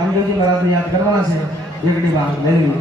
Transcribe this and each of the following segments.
રામદેવજી મહારાજને યાદ કરવાના છે એકડી વાર લઈ લો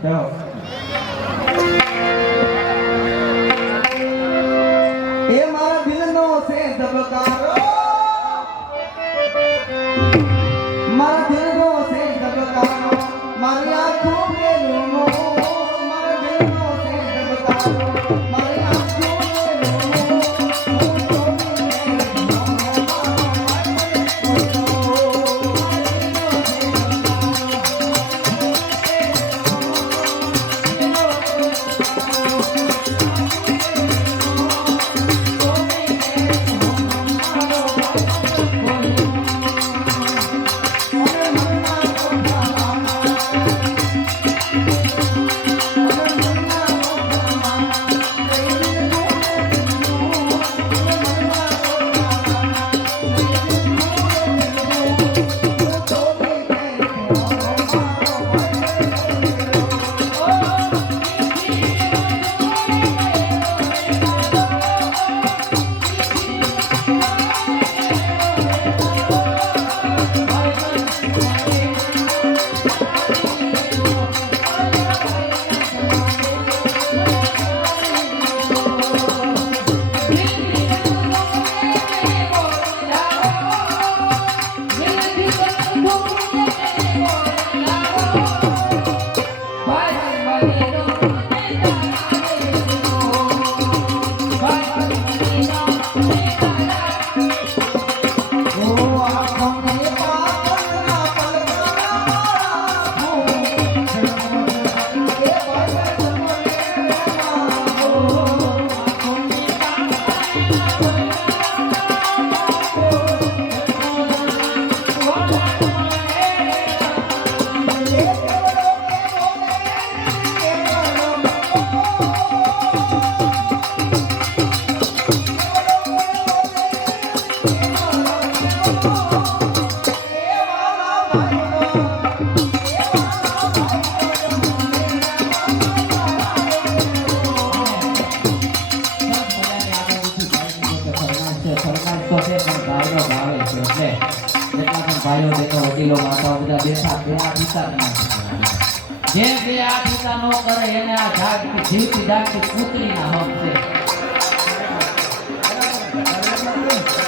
ચલો એ મારા દિલનો છે ધબકારો મારા દિલનો છે ધબકારો મારી આંખો મેલુનો મારા દિલનો છે ધબકારો મારી આંખો ભાઈઓ બહેનો વડીલો માતાઓ બધા બેઠા બે આ પિતા જે બે આ પિતા નો કરે એને આ જાગતી જીવતી જાગતી પુત્રીના હક છે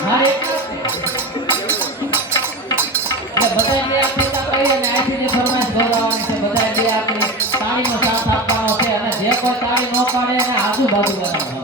હા એટલે બધા બે આ પિતા કહીએ ને આથી ફરમાઈશ ગૌરવવાની છે બધા બે આપણી તાળીનો સાથ આપવાનો છે અને જે કોઈ તાળી ન પાડે એને આજુબાજુ બનાવવાનો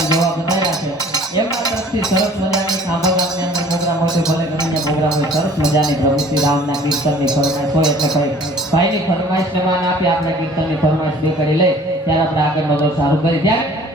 આપણે જોવા બધાયા છે એમના તરફથી સરસ મજાની ખાંભા ગામની અંદર પ્રોગ્રામ હોય તો ભલે ગણીને પ્રોગ્રામ હોય સરસ મજાની પ્રભુ શ્રી રામના કીર્તનની ફરમાઈશ હોય એટલે ભાઈની ફરમાઈશને માન આપી આપણે કીર્તનની ફરમાઈશ બે કરી લઈ ત્યારે આપણે આગળનો દોર સારું કરી ત્યારે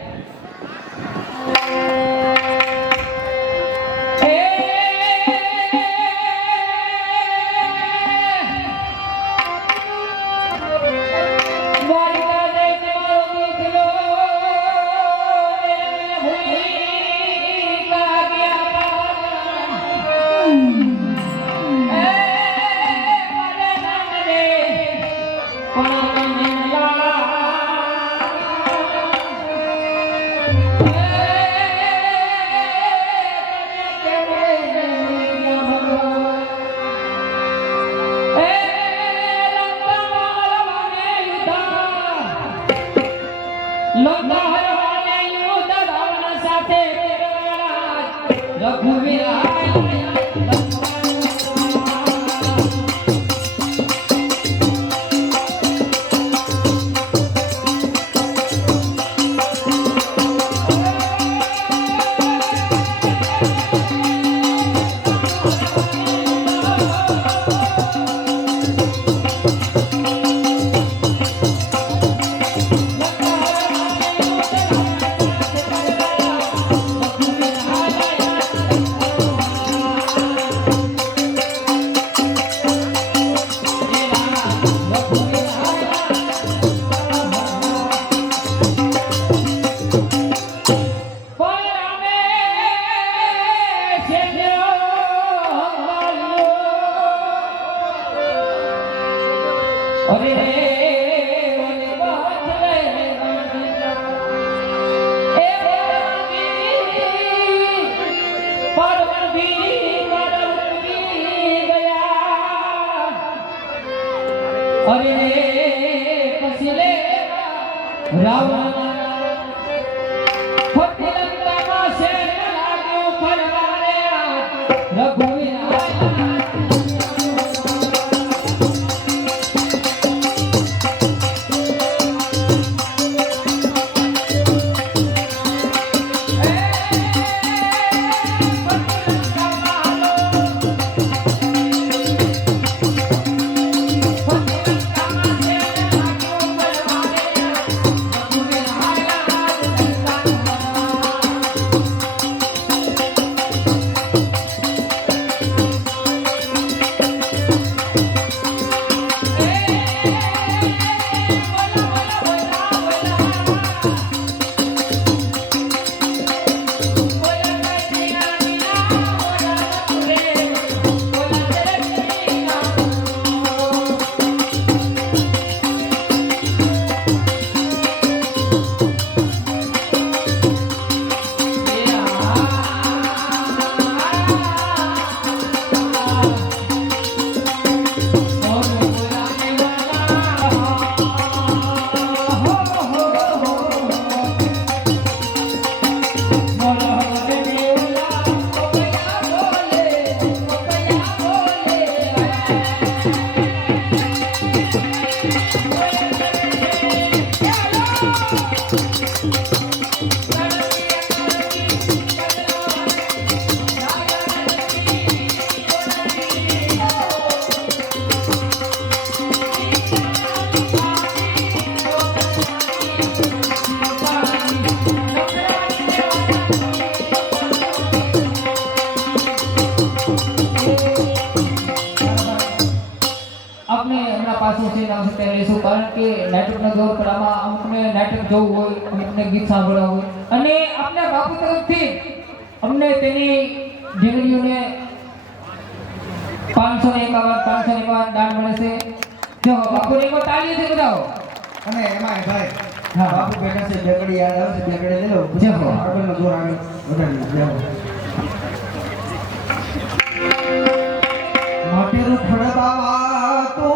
કારણ કે નાટકના દોર પર આમાં અમુકને નાટક જોવું હોય, અમુકને ગીત સાંભળવા હોય અને આપણે બાપુ તરફથી અમને તેની દીકરીઓને 551 દાન મળે છે. જો બાપુને એક તાળીથી બજાવો. અને એમાં ભાઈ બાપુ બેઠા છે, બેકડી યાદ આવે છે, બેકડી લઈ લો. આગળનો દોર આવે વધારી માટેરું ખડબાવા તો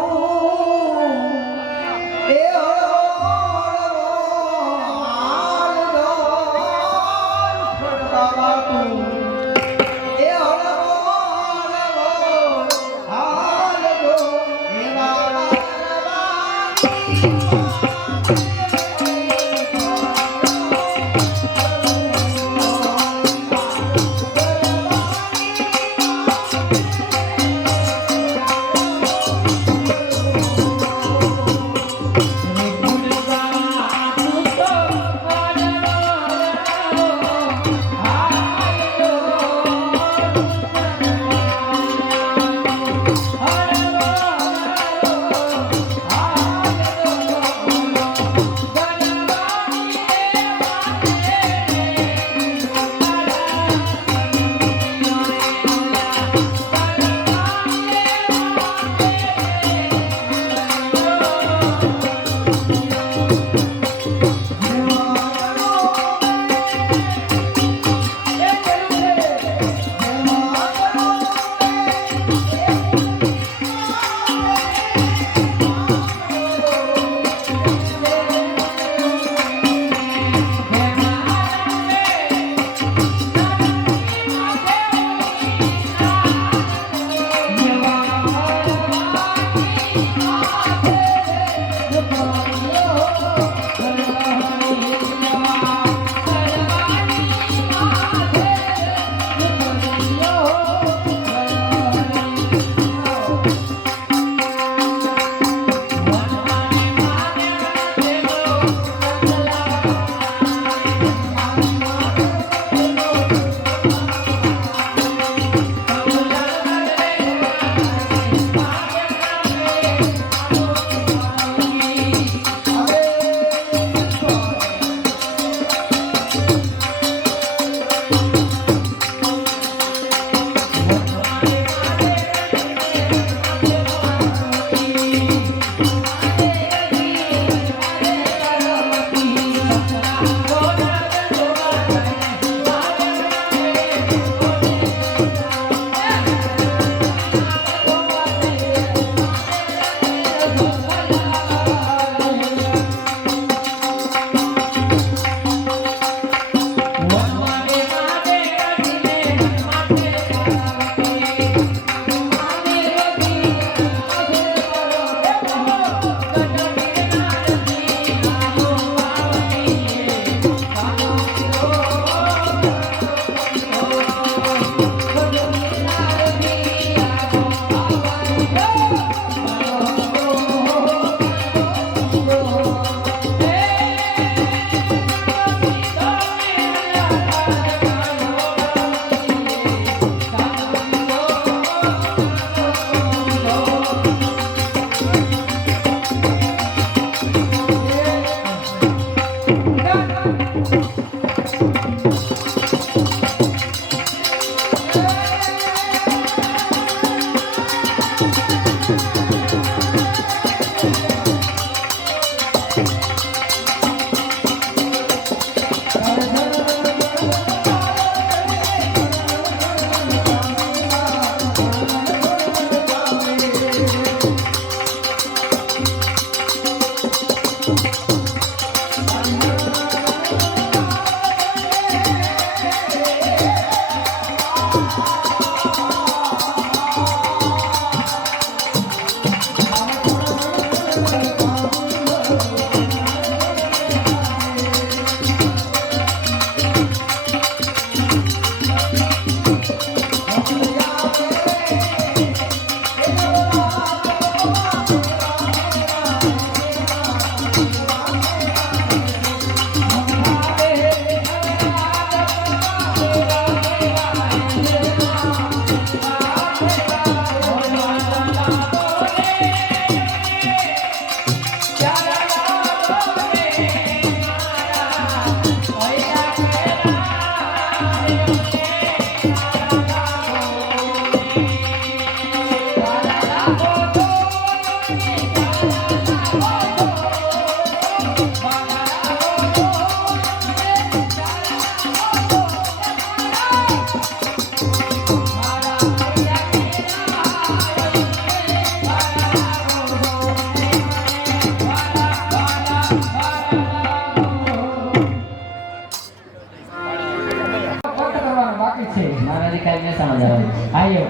છે મારાથી કાંઈ મહેસાણા જવાનું. આયો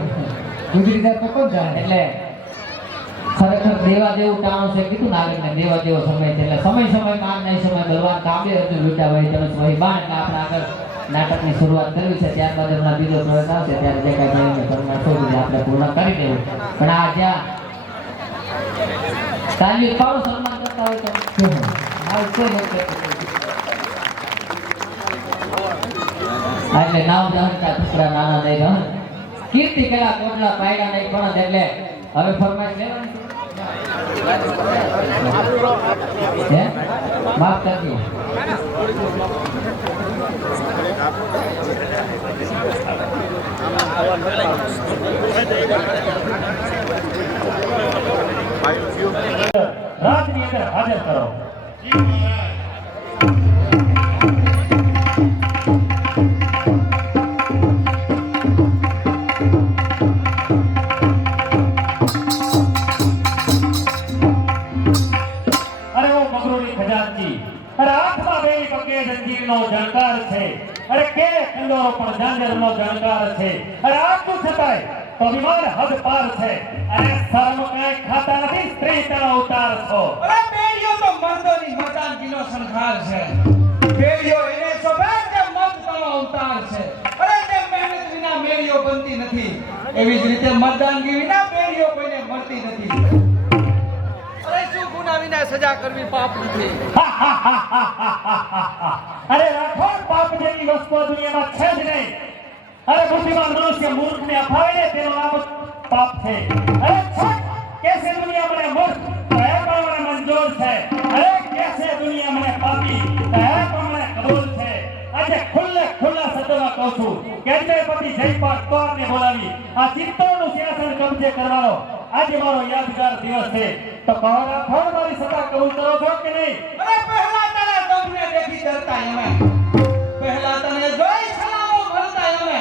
ગુજરી જાય તો કોણ જાય એટલે ખરેખર દેવા જેવું ટાણું છે કીધું નાગરિકને દેવા જેવો સમય છે એટલે સમય માન નહીં સમય બલવાન કામે હતું લૂંટા વહી તમે વહી બાણ એટલે આપણે આગળ નાટકની શરૂઆત કરવી છે ત્યારબાદ એમના બીજો પ્રવેશ આવશે ત્યારે જે કાંઈ ભાઈને ફરમાન છોડી આપણે પૂર્ણ કરી દેવું પણ આ જ્યાં તાલી પાડો સન્માન કરતા હોય તો આવું કોઈ નથી એટલે નામ જહનતા ટુકડા નાના નહીં રહન કીર્તિ કલા કોટલા પાયડા નહીં પણ એટલે હવે ફરમાઈશ લેવાની હે માફ કરજો રાજની અંદર હાજર કરો. અરે ઓ મગરૂરી ખજાનચી, અરે આંખમાં બેરી પગે જંજીરનો જણકાર છે, અરે કે કંદોરો પણ ઝાંઝરનો જણકાર છે, અરે આટલું છતાંય તો અભિમાન હદ પાર છે, અરે શરમ કાંઈ ખાતા નથી, સ્ત્રી તેનો અવતાર છો. અરે બેડીઓ તો મર્દોની મર્દાનગીનો સંખાર છે. બેડીઓ એને શોભે કે મર્દનો અવતાર છે. અરે તે મહેનત વિના મેળીઓ બનતી નથી, એવી જ રીતે મર્દાનગી વિના બેડીઓ કોઈને મળતી નથી. અરે શું ગુના વિના સજા કરવી પાપ નથી. અરે રાઠોડ પાપ જેવી વસ્તુ આ દુનિયામાં છે જ નહીં. અરે બુદ્ધિમાન મનુષ્ય મૂર્ખને અફાવે તેનું નામ જ પાપ છે. અરે છક કેસે દુનિયા મને મૂર્ખ તો એ પણ મને મંજૂર છે. અરે કેસે દુનિયા મને પાપી તો એ પણ મને કબૂલ છે. આજે ખુલ્લા શબ્દોમાં કહું છું કે પતિ જયપાલ કૌરને બોલાવી આ ચિત્તોડનું સિંહાસન કબજે કરવાનો આજે મારો યાદગાર દિવસ છે. તો કૌર રાઠોડ મારી સત્તા કબૂલ કરો છો કે નહીં? અરે પહેલા તારા દમને દેખી ડરતા અમે, પહેલા તને જોઈ સલામો ભરતા અમે.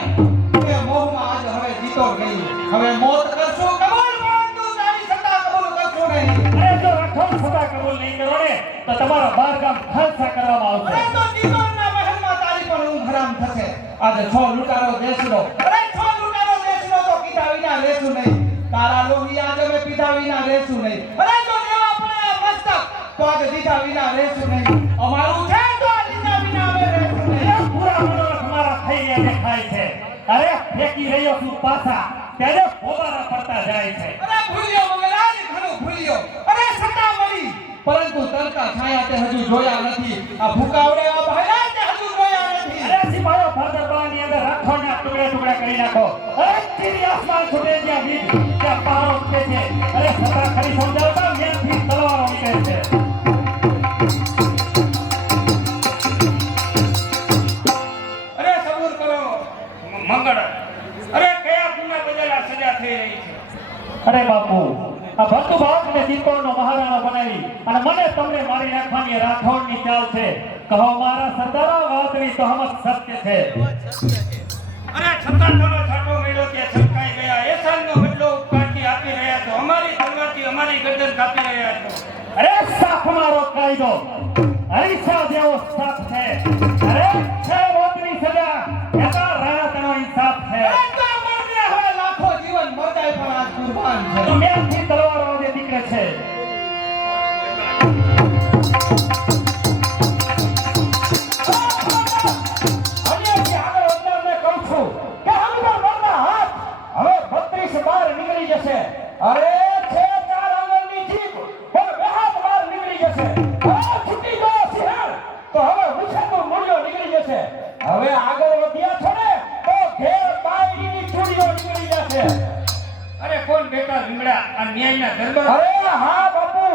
તે મોહમાં આજ હવે જીતો ગઈ, હવે મોત કરશું કબૂલ, પરંતુ તારી સત્તા કબૂલ કરશું નહીં. અરે જો રાઠોડ સત્તા કબૂલ નહીં કરો ને તો તમારા બારગામ ખાલસા કરવામાં અરે આવશે. તો જીતોના મહેલમાં તારી પણ ઊંઘ હરામ થશે. આજે છો લૂંટારો દેશનો, અરે છો લૂંટારો દેશનો તો કીધા વિના રહેશું નહીં. તારા લોહી આજે અમે પીધા વિના રહેશું નહીં. અરે જો દેવા પડે આ મસ્તક તો આજે દીધા વિના રહેશું નહીં. અમારું છે તો આ દીધા વિના અમે રહેશું નહીં. અરે પૂરા મનોરથ મારા થઈ ગયા દેખાય છે. અરે ફેંકી રહ્યો છું પાછા ત્યારે ફોબારા પડતા જાય છે. અરે ભૂલ્યો મંગલાજ ઘણું ભૂલ્યો. અરે સત્તા મળી પરંતુ તડકા છાયા તે હજુ જોયા નથી. આ ભૂકાવડે આ ભાઈલા તે હજુ જોયા નથી. અરે સિપાહીઓ ફરદરબાની અંદર રાઠોડના ટુકડા કરી નાખો. અરે ચીરી આસમાન છૂટે જ્યાં વીજ ત્યાં પારો ઉઠે છે. અરે સત્તા ખરી સમજાવતા મેથી તલવારો નીકળે છે. અરે સબૂર કરો મંગળ અરે કયા ગુના બદલ આ સજા થઈ રહી છે? અરે બાપુ આ ભક્ત બાપને ચિત્તોડનો મહારાણો બનાવી અને મને તમને મારી નાખવાની રાઠોડની ચાલ છે. કહો મારા સરદારો વાતની તો હમત સત્ય છે. અરે છતાં તમે છાટો મેળો કે છલકાઈ ગયા એસાનનો બદલો ઉપકારથી આપી રહ્યા છો. અમારી તલવારથી અમારી ગરદન કાપી રહ્યા છો. અરે સાફ મારો કાયદો હરીસા જેવો સાફ છે. અરે છે મોતની સજા એમાં રાહતનો ઇન્સાફ છે. અરે તો મરને હવે લાખો જીવન મરદાય પણ આજ કુરબાન છે. તો મેથી તલવારો આજે નીકળે છે. હજી આગળ વધનારને કહું છું કે હમણાં મરના હાથ હવે 32 બાર નીકળી જશે. અરે છે 4 આંગળની જીભ પણ 2 હાથ બાર નીકળી જશે. હવે છૂટી ગયો સિંહણ તો હવે ઉછેરનું મૂળિયો નીકળી જશે. હવે આગળ વધ્યા છો ને તો ઘેર બાયડીની ચૂડીઓ નીકળી જશે. અરે કોણ બેટા લીમડા આ ન્યાયના દરબાર? અરે હા બાપુ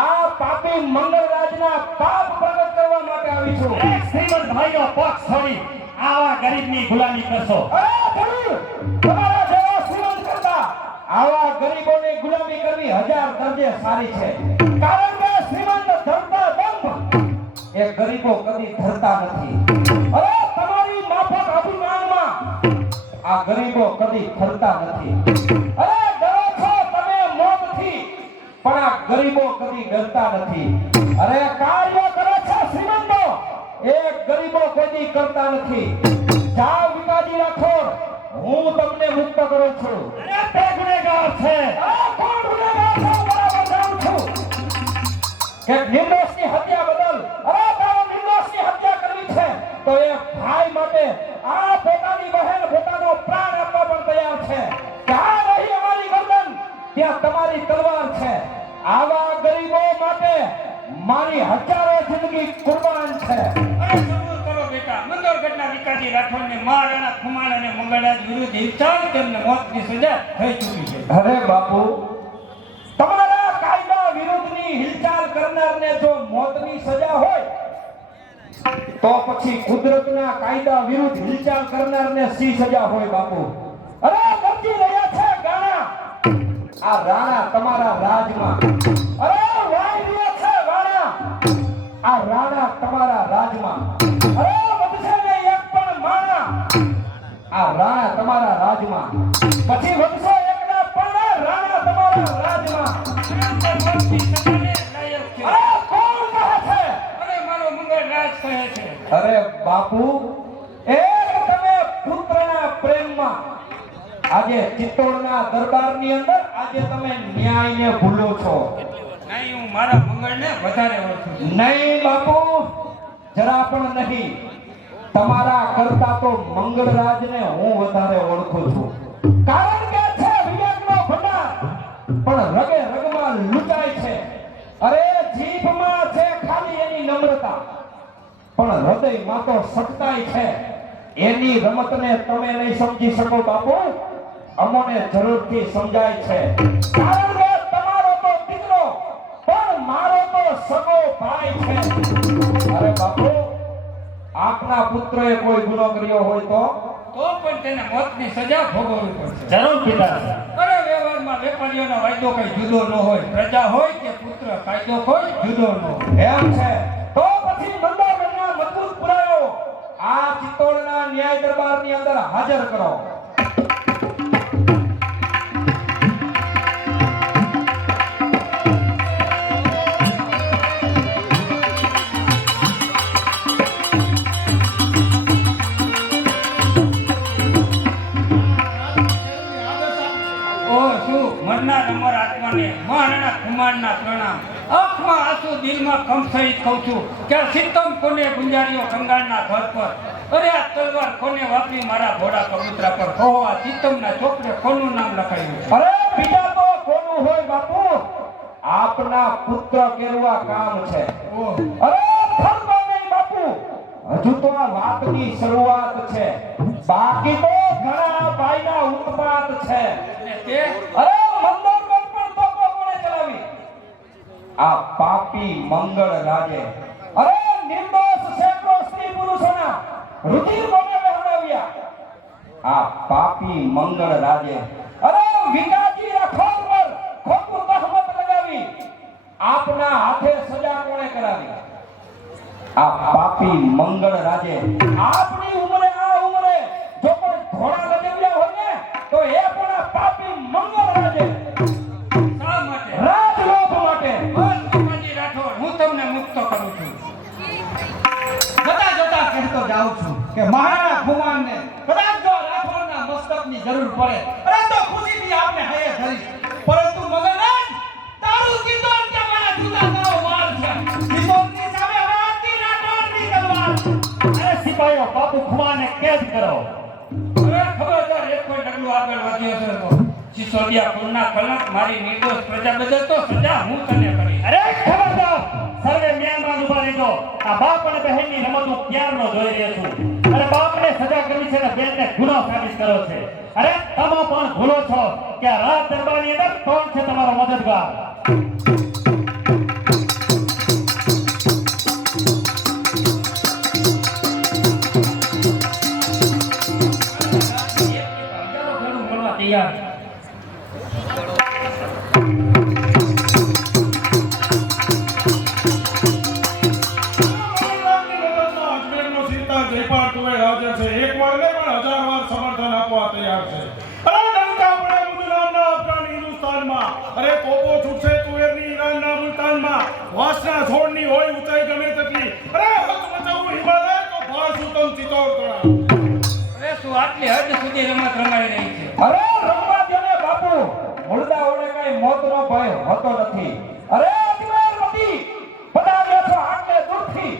આ પાપી મંગળરાજના પાપ પ્રગટ કરવા માટે આવી છું. એક શ્રીમંત ભાઈનો પક્ષ છોડી આવા ગરીબની ગુલામી કરશો. અરે જરૂર તમારા જેવા શ્રીમંત કરતા આવા ગરીબોની ગુલામી કરવી 1000 દરજે સારી છે. કારણ કે શ્રીમંત ધરતા દંભ એ ગરીબો કદી ધરતા નથી. અરે તમારી માફક અભિમાનમાં આ ગરીબો કદી ફરતા નથી. અરે ડરો છો તમે મોતથી પણ આ ગરીબો કદી ડરતા નથી. અરે કાર્ય કરે છે શ્રીમંતો એ ગરીબો કદી કરતા નથી. જાઓ વિકાજી રાઠોડ હું તમને મુક્ત કરું છું. અરે તે ગુનેગાર છે. આ કોણ ગુનેગાર છે? હું બરાબર જાણું છું કે નિર્દોષની હત્યા બદલ અરે તારો નિર્દોષની હત્યા કરવી છે તો એ ભાઈ માટે આ પોતાની બહેન પોતાનો પ્રાણ આપવા પણ તૈયાર છે. જ્યાં રહી અમારી ગરદન ત્યાં તમારી તલવાર છે. આવા ગરીબો માટે મારી હજારો જિંદગી કુરબાન છે. અરે સબૂર કરો બેટા. મંદોરગઢના વિકાસજી રાઠોડને મહારાણા ખુમાણ અને મંગળરાજ વિરુદ્ધ હિંસા તેમને મોતની સજા થઈ ચૂકી છે. અરે બાપુ, તમારા કાયદા વિરુદ્ધની હિલચાલ કરનારને જો મોતની સજા હોય તો પછી કુદરતના કાયદા વિરુદ્ધ હિલચાલ કરનારને શી સજા હોય બાપુ? અરે ગરજી રહ્યા છે ગાણા. આ રાણા તમારા રાજમાં. અરે વાઈ રહ્યા છે વાણા. આ રાણા તમારા રાજમાં. અરે વધશે ને એક પણ માણા. આ રાણા તમારા રાજમાં. પછી વધશે એકના પણ રાણા તમારા રાજમાં. મોતની સજાને લાયક છે. અરે કોણ કહે છે? અરે મારો મંગળરાજ કહે છે. અરે બાપુ, એક તમે પુત્રના પ્રેમમાં આજે ચિત્તોડના દરબારની અંદર આજે તમે ન્યાયને ભૂલો છો. નહીં, હું મારા મંગળને વધારે ઓળખું છું. નહીં બાપુ, જરા પણ નહીં. તમારા કરતા તો મંગળરાજને હું વધારે ઓળખું છું. કારણ કે છે વિવેકનો ભંડાર પણ રગે રગમાં લૂંટાય છે. અરે જીભમાં છે ખાલી એની નમ્રતા પણ હૃદયમાં તો સખતાઈ છે. એની રમતને તમે નહીં સમજી શકો બાપુ. અમોને જરૂરથી સમજાય છે. કારણ કે તમારો તો દીકરો પણ મારો તો સગો ભાઈ છે. અરે બાપુ, આપના પુત્રએ કોઈ ગુનો કર્યો હોય તો પણ તેને મોતની સજા ભોગવવી પડશે. જરૂર પિતા. અરે વ્યવહારમાં વેપારીઓનો વાયદો કઈ જુદો ન હોય. પ્રજા હોય કે પુત્ર, કાયદો કોઈ જુદો ન હોય. એમ છે તો પછી મંદોરગઢના મજબૂત પુરાવો આ ચિત્તોડના ન્યાય દરબારની અંદર હાજર કરો. મરનાર અમર આત્માને મહારાણા ખુમાણના પ્રણામ. આંખમાં આંસુ દિલમાં કંપ સહિત કહું છું કે સિત્તમ કોને ગુંજારીઓ કંગાળના ઘર પર. અરે આ તલવાર કોને વાપરી મારા ઘોડા કબૂતરા પર. કહો આ સિત્તમના ચોપડે કોનું નામ લખાયું છે? અરે બીજા તો કોનું હોય બાપુ, આપના પુત્ર કેરવા કામ છે. અરે થરવા નહીં બાપુ, હજુ તો આ વાતની શરૂઆત છે. બાકી તો ઘણા ભાઈના ઉત્પાત છે. અને તે અરે મંદોરગઢ પણ તો કોણે ચલાવી? આ પાપી મંગળ રાજે. અરે નિર્દોષ સેંકડો સ્ત્રી પુરુષોના રુધિર કોને વહેવડાવ્યા? આ પાપી મંગળ રાજે. અરે વિકાસજી રાઠોડ પર ખોટું તહમત લગાવી આપના હાથે સજા કોણે કરાવી? આ પાપી મંગળ રાજે. આપણી ઉંમરે આ ઉંમરે જો કોઈ ઘોડા લગાવ્યા હોય ને તો એ પણ આ પાપી મંગળ રાજે. શા માટે? રાજલોભ માટે. બસ સુકાજી રાઠોડ, હું તમને મુક્ત કરું છું. જતા જતા કહેતો જાઉં છું કે મહારાણા ખુમાણને કદાચ જો રાઠોડના મસ્તકની જરૂર પડે અરે તો ખુશીથી આપને હૈયે ધરીશ. પરંતુ મગનરાજ, તારું ચિત્તોડ કે મારા જુદા તારો વાળ છે. ચિત્તોડની સામે વાળતી રાઠોડની તલવાર. અરે સિપાહીઓ, બાપુ ખુમાને કેદ કરો. હવે ખબરદાર એક કોઈ ડગલું આગળ વધ્યો છે તો સિસોદિયા કુળના કલંક મારી નિર્દોષ પ્રજા બદલ તો સજા હું તને કરીશ. અરે ખબરદાર, સર્વે મ્યાનમાં ઉભા રહેજો. આ બાપ અને બહેનની રમત હું ક્યારનો જોઈ રહ્યો છું. અરે બાપને સજા કરવી છે ને બેનને ગુનો સાબિત કર્યો છે. અરે તમે પણ ભૂલો છો કે આ રાજ દરબારની અંદર કોણ છે તમારો મદદગાર? ઘણું મળવા તૈયાર છે. અજમેરનો સિદ્ધાર્થ જયપાલ તુવે હાજર છે. એક વાર નહીં પણ 1000 વાર સમર્થન આપવા તૈયાર છે. અરે ડંકા પડે મુસલમાનના અફઘાન હિન્દુસ્તાનમાં. અરે કોપો છૂટશે તુવેરની ઈરાનના મુલતાનમાં. વાસના છોડની હોય ઊંચાઈ ગમે તેટલી. અરે હક બચાવવું હિમાલય તો ભાર સુતમ ચિત્તોડ તળાવ. અરે શું વાત આટલી હદ સુધી રમત રમાઈ રહી છે. અરે રમવા દો ને બાપુ, મુર્દાઓને કઈ મોતનો ભય હોતો નથી. અરે અજમેરપતિ પધાર્યા છો આટલે દૂરથી,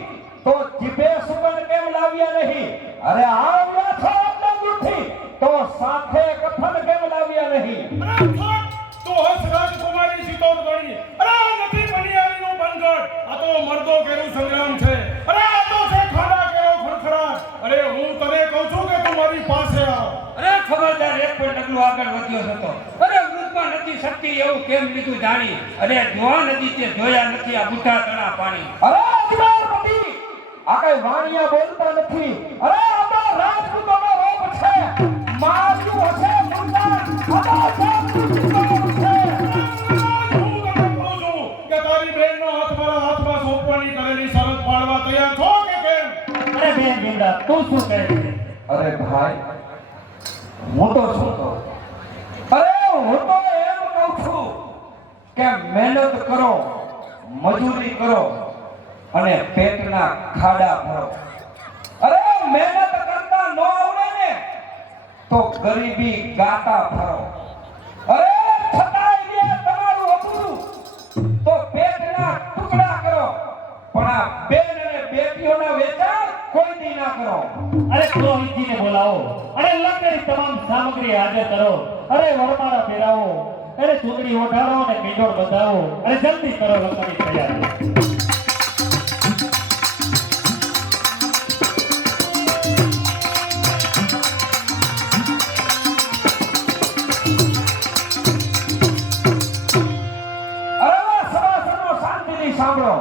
તો જીભે સુગંધ કેમ લાવ્યા નહીં? અરે આવ્યા છો આટલે દૂરથી, તો સાથે કથન કેમ લાવ્યા નહીં? અરે ફટ! તો હસ રાજકુમારી સિતોરગઢની. અરે આ નથી મણિયારીનું બનગઢ, આ તો મર્દો કેરું સંગ્રામ છે. અરે આ તો છે ખાડા કેરો ખડખડાટ. અરે હું તને કહું છું કે તું મારી પાસે આવ. અરે ખબરદાર, એક પણ ડગલું આગળ વધ્યો હતો. અરે વૃદ્ધમાં નથી શક્તિ એવું કેમ લીધું જાણી? અરે જોવા નથી તે જોયા નથી આ બુઢા તણા પાણી. અરે અજમેરપતિ, આ કઈ વાણિયા બોલતા નથી. અરે આ તો રાજપૂતોનો રોપ છે. માર્યું હશે મુર્દા, આ તો રાજપૂતોનો રોપ છે. હું તને કહું છું કે તારી બહેનનો હાથ મારા હાથમાં સોંપવાની કરેલી શરત પાડવા તૈયાર છો કે કેમ? અરે બેન બિંદા, તું શું કહે છે? અરે ભાઈ, હું તો શું કહું? અરે હું તો એમ કહું છું કે મહેનત કરો, મજૂરી કરો અને પેટના ખાડા ભરો. અરે મહેનત કરતા ન આવડે ને તો ગરીબી ગાતા ફરો. અરે છતાંય જે તમારું અપૂરું તો પેટના ટુકડા કરો, પણ આ બેન અને બેટીઓના વેચાણ કોઈ દી ના કરો. અરે પુરોહિતજીને બોલાવો અને લગ્નની તમામ સામગ્રી હાજર કરો. અરે વરમાળા ફેરાવો, અરે ચૂંટણી ઓઢાડો અને મીંડોળ બંધાવો અને જલ્દી કરો લગ્નની તૈયારી. અરે સભાસદો, શાંતિથી સાંભળો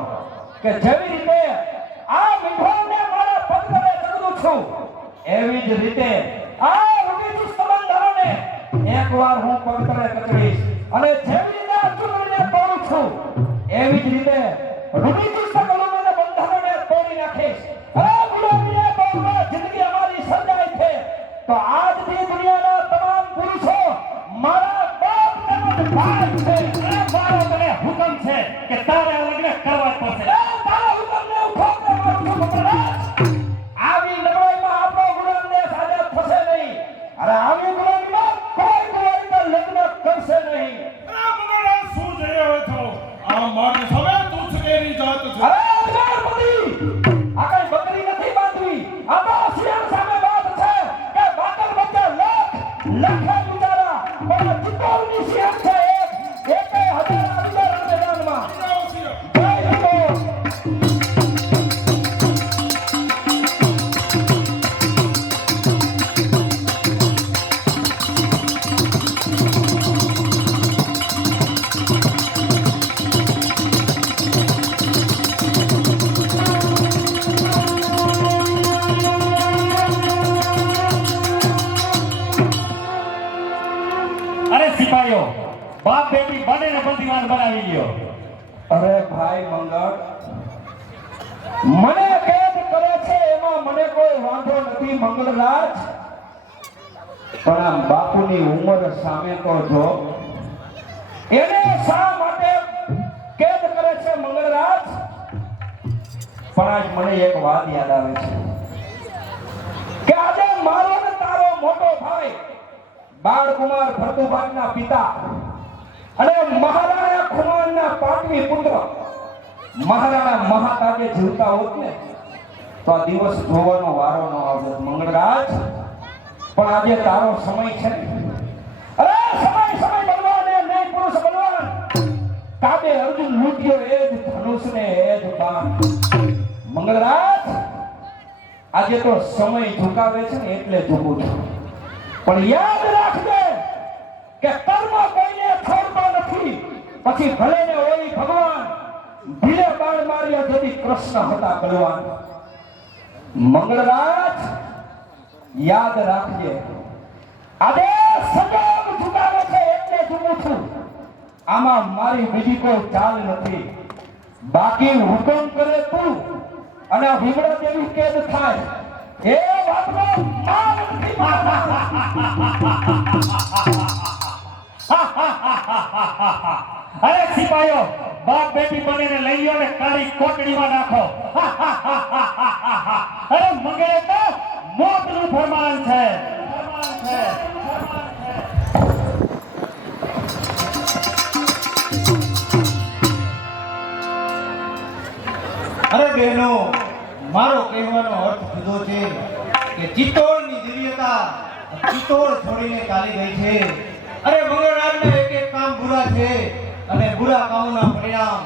કે જેવી રીતે આ મીઠોને મારા પગલે ચડું છું, એવી જ રીતે આ રૂઢિચુસ્ત બંધારોને એકવાર હું પગલે કચડીશ. અને જેવી રીતે આ ચૂંટણીને તોડું છું, એવી જ રીતે રૂઢિચુસ્ત કલમોને બંધારોને તોડી નાખીશ. અરે ગુલામીએ બહુમાં જિંદગી અમારી સર્જાઈ છે, તો આજથી દુનિયાના તમામ પુરુષો મારા બાપ તેમજ ભાઈ છે. અરે મારો તને હુકમ છે કે તારે આ લગ્ન કરવા જ પડશે. તારા હુકમને હું ઠોકરે મારું છું મકરરાજ. આવી લડાઈમાં આપણો ગુલામ દેશ આઝાદ થશે નહીં. અરે આવી ગુલામીમાં કોઈ ગુલામીના લગ્ન કરશે નહીં. અરે મગરા શું જઈ રહ્યો છો? આ મારી સામે તુચ્છ કેરી જાત છે. અરે અજમેરપતિ, આ કઈ બકરી નથી બાંધવી. આ તો શિયાળ સામે વાત છે કે બાકર બચ્ચા લખે બિચારા, પણ આ ચિત્તોડની શિયાળ છે એક 1000 આવી જાય મેદાનમાં. આવો છીએ. જય હિન્દ. અરે સિપાહીઓ, બાપ બેટી બંનેને બંદીવાન બનાવી લ્યો. અરે ભાઈ મંગળ, મને કેદ કરે છે એમાં મને કોઈ વાંધો નથી મંગળરાજ, પણ આમ બાપુની ઉંમર સામે તો જો, એને શા માટે કેદ કરે છે મંગળરાજ? પણ આજ મને એક વાત યાદ આવે છે કે આજે મારો ને તારો મોટો ભાઈ બાળકુમાર ભરતુભાઈના પિતા અને મહારાણા ખુમાનના પાંચમી પુત્ર મહારાણા મહાતાજે જીવતા હોત ને તો આ દિવસ જોવાનો વારો ન આવતો મંગળરાજ. પણ આજે તારો સમય છે. અરે સમય બનવાને નહીં પુરુષ બનવાન. કાબે અર્જુન લૂંટ્યો એ જ ધનુષ ને એ જ બાણ. મંગળરાજ, આજે તો સમય ઝુકાવે છે ને એટલે ઝૂકું છું. પણ યાદ રાખજે કે કર્મ કોઈને છોડતો નથી. પછી ભલે ને હોય ભગવાન, ધીરે બાણ માર્યા જેથી કૃષ્ણ હતા બલવાન. મંગળરાજ, યાદ રાખજે, આજે સંજોગ ઝુકાવે છે એટલે ઝૂકું છું. આમાં મારી બીજી કોઈ ચાલ નથી. બાકી હુકમ કરે તું અને આ ભીમડા દેવી કેદ થાય એ વાતનો માન નથી માનવાનો. અરે સિપાહીઓ, બાપ બેટી બંનેને લઈ લ્યો ને કાળી કોટડીમાં નાખો. અરે મંગળે તો મોતનું ફરમાન છે. કહેવાનો અર્થ કીધો છે કે ચિત્તોડની દિવ્યતા ચિત્તોડ છોડીને ચાલી ગઈ છે. અરે મંગળરાજના એક એક કામ બુરા છે અને બુરા કામોના પરિણામ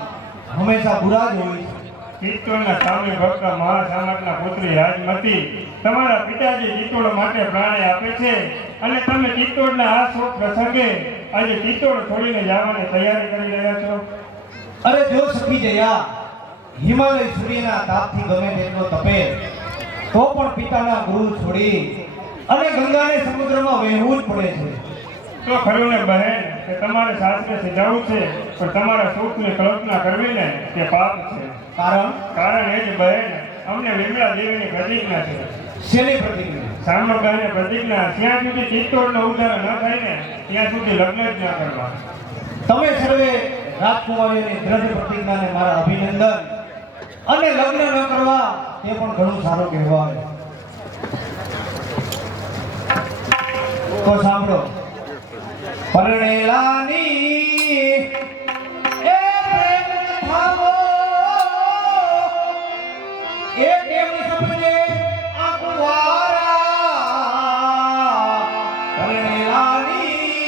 હંમેશા બુરા જ હોય છે. ચિત્તોડના સામે ભક્ત મહાસામતના પુત્રી રાજમતી તમારા પિતાજી ચિત્તોડ માટે પ્રાણે આપે છે અને તમે ચિત્તોડના આ શોક પ્રસંગે આજે ચિત્તોડ છોડીને જવાની તૈયારી કરી રહ્યા છો. અરે જો સખી જયા હિમાલય સૂર્યના તાપથી ગમે તેટલો તપે તો પણ પિતાના ગુરુ છોડી અને ગંગાને સમુદ્રમાં વહેવું જ પડે છે. તો ખરું ને બહેન કે તમારે શાસ્ત્રે સજાવું છે પણ તમારા સુખની કલ્પના કરવી ને તે પાપ છે. કારણ એ જ બહેન અમને વિમલા દેવીની પ્રતિજ્ઞા છે. શેની પ્રતિજ્ઞા? સામગાને પ્રતિજ્ઞા જ્યાં સુધી ચિત્તોડનો ઉદ્ધાર ન થાય ને ત્યાં સુધી લગ્ન જ ન કરવા. તમે સર્વે રાજકુમારીઓની દ્રઢ પ્રતિજ્ઞાને મારા અભિનંદન. અને લગ્ન ન કરવા તે પણ ઘણું સારું કહેવાય. તો સાંભળો, પરણેલાની એ પ્રેમ કથાઓ એ કેમ સમજે આ કુંવારા. પરણેલાની એ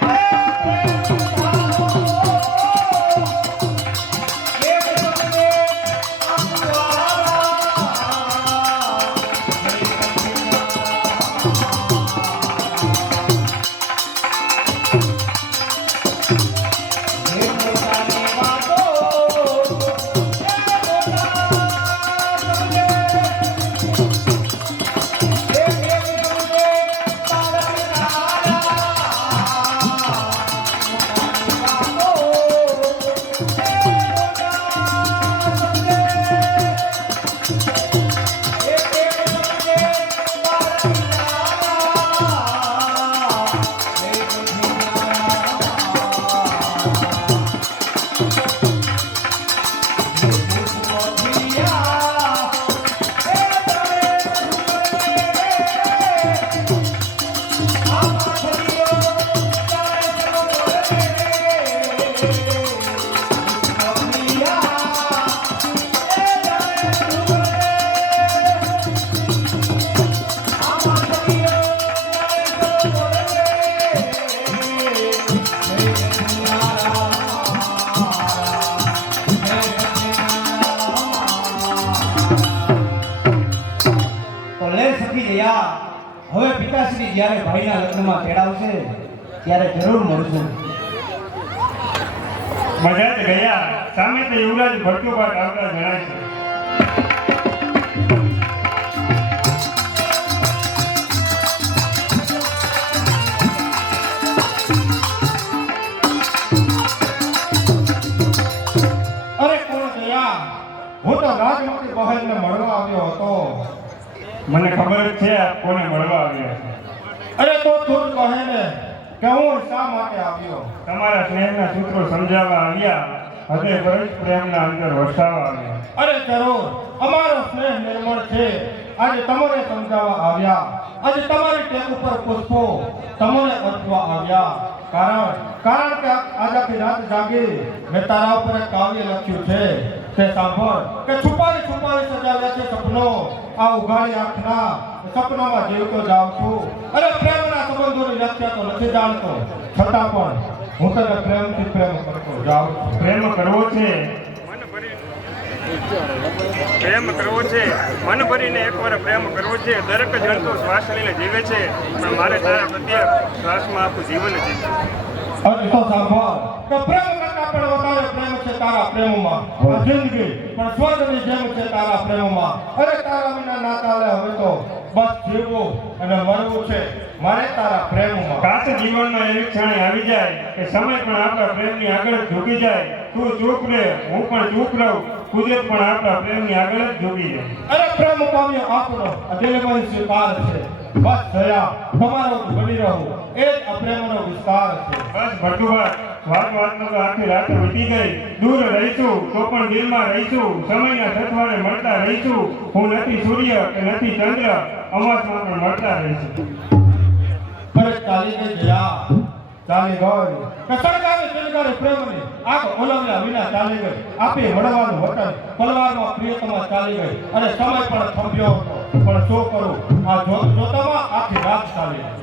પ્રેમ કથાઓ કેમ સમજે આ હવે પિતાશ્રી જ્યારે ભાઈના લગ્નમાં તેડાવશે ત્યારે જરૂર મળશું. બધા જ ગયા સામે તો યુવરાજ ભરતુભાઈ આવતા જણાય છે. અરે કોણ ગયા? હું તો રાજમતી બહેનને મળવા આવ્યો હતો. મને ખબર જ છે આપ કોને મળવા આવ્યા છે. અરે તો તું જ કહે ને કે હું શા માટે આવ્યો? તમારા સ્નેહના સૂત્રો સમજાવવા આવ્યા, હૃદય પર જ પ્રેમના અંદર વરસાવવા આવ્યા. અરે જરૂર, અમારો સ્નેહ નિર્મળ છે. આજે તમને સમજાવવા આવ્યા. આજે તમારી ટેક ઉપર પુષ્પો તમને અર્પવા આવ્યા. કારણ કે આજ આખી રાત જાગી મેં તારા ઉપર એક કાવ્ય લખ્યું છે. તે સાંભળ કે છુપાવી છુપાવી સજાવ્યા છે સપનો. આ ઉઘાડી આંખના સપનામાં જીવતો જાઉં છું. અરે પ્રેમના સંબંધોની વ્યાખ્યા તો નથી જાણતો, છતાં પણ હું તને પ્રેમથી પ્રેમ કરતો જાઉં છું. પ્રેમ કરવો છે મન ભરીને એકવાર પ્રેમ કરવો છે. દરેક જણ તો શ્વાસ લઈને જીવે છે, પણ મારે તારા પ્રત્યે શ્વાસમાં આખું જીવન છે. હવે તો સાંભળ કે પ્રેમ કરતા પણ વધારે પ્રેમ છે તારા પ્રેમમાં. આ જિંદગી પણ સ્વર્ગની જેમ છે તારા પ્રેમમાં. અરે તારા વિના ના ચાલે. હવે તો બસ જીવવું અને મરવું છે મારે તારા પ્રેમમાં. કાચ જીવનનો એવી ક્ષણે આવી જાય કે સમય પણ આપણા પ્રેમની આગળ જ ઝૂકી જાય. તું ચૂપ રહે, હું પણ ચૂપ રહું, કુદરત પણ આપણા પ્રેમની આગળ જ ઝૂકી જાય. અરે પ્રેમ પામ્યો આપણો આ દિલમાં સ્વીકાર છે. બસ દયા તમારો જ બની રહું, એ જ આ પ્રેમનો વિસ્તાર છે. બસ ભટ્ટુભાઈ, વાતમાં તો આખી રાત વીતી ગઈ. દૂર રહીશું તો પણ દિલમાં રહીશું. સમયના સથવારે મળતા રહીશું. હું નથી સૂર્ય કે નથી ચંદ્ર, અમાસમાં પણ મળતા રહીશું. અરે ચાલી ગઈ જયા, ચાલી ગઈ કે ચળકાવી ચળકાવી પ્રેમની આગ ઓલવલા વિના ચાલી ગઈ આપી વડવાનું વતન પલવારમાં પ્રિયતમા ચાલી ગઈ અને સમય પણ થંભ્યો હતો પણ શું કરું આ જોતામાં આખી રાત ચાલી ગઈ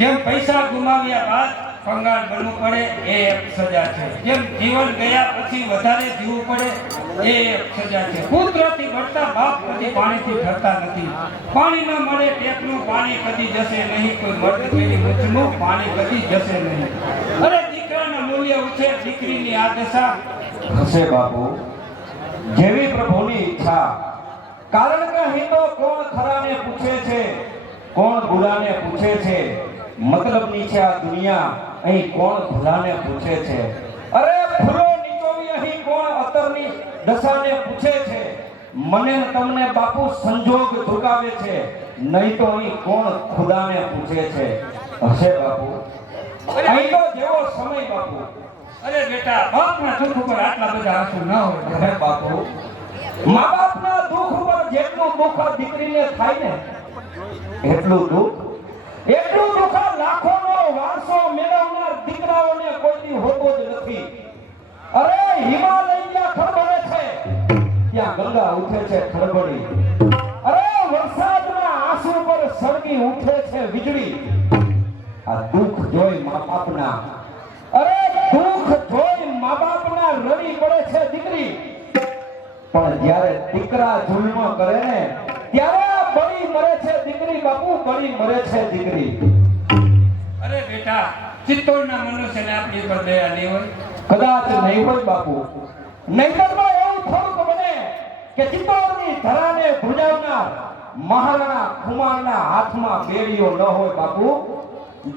જેમ પૈસા ગુમાવ્યા બાદ કંગાળ બનવું પડે એ એક સજા છે, જેમ જીવન ગયા પછી વધારે જીવવું પડે એ એક સજા છે. પુત્રથી બળતા બાપ કદી પાણીથી ઠરતા નથી. પાણી ન મળે ટેપનું પાણી કદી જશે નહીં, કોઈ મર્દ પેલી મૂછનું પાણી કદી જશે નહીં. અરે દીકરાના મૂલ્ય ઉછેર દીકરીની આ દશા હશે બાપુ જેવી પ્રભુની ઈચ્છા. કારણ કે અહીં તો કોણ ખરાને પૂછે છે, કોણ ભૂલાને પૂછે છે. મતલબની છે આ દુનિયા, અહીં કોણ ભૂલાને પૂછે છે. અરે ફૂલો નીચોવી અહીં કોણ અતરની દશાને પૂછે છે. મને ને તમને બાપુ સંજોગ ઝુકાવે છે, નહીં તો અહીં કોણ ખુદાને પૂછે છે. હશે બાપુ અહીં તો જેવો સમય બાપુ. અરે બેટા, બાપના દુઃખ ઉપર આટલા બધા આંસુ ન હોય. હે બાપુ મા બાપના દુઃખ ઉપર જેટલું દુઃખ આ દીકરીને થાય ને એટલું દુઃખ લાખોનો વારસો મેળવનાર દીકરાઓને કોઈથી હોતો જ નથી. અરે હિમાલય ખડબડે છે ત્યાં ગંગા ઉઠે છે ખડબડી. અરે વરસાદના આંસુ પર સળગી ઉઠે છે વીજળી. આ દુઃખ જોઈ મા બાપના, અરે દુઃખ જોઈ મા બાપના રડી પડે છે દીકરી. પણ જ્યારે દીકરા જુલ્મ કરે ને ત્યારે બળી મરે છે દીકરી. બાપુ બળી મરે છે દીકરી. અરે બેટા, ચિત્તોડના મનુષ્યને આપણી પર દયા નહીં હોય. કદાચ નહીં હોય બાપુ. નહીંતરમાં એવું થોડુંક બને કે ચિત્તોડની ધરાને ભુજાવનાર મહારાણા કુમારના હાથમાં બેડીઓ ન હોય બાપુ.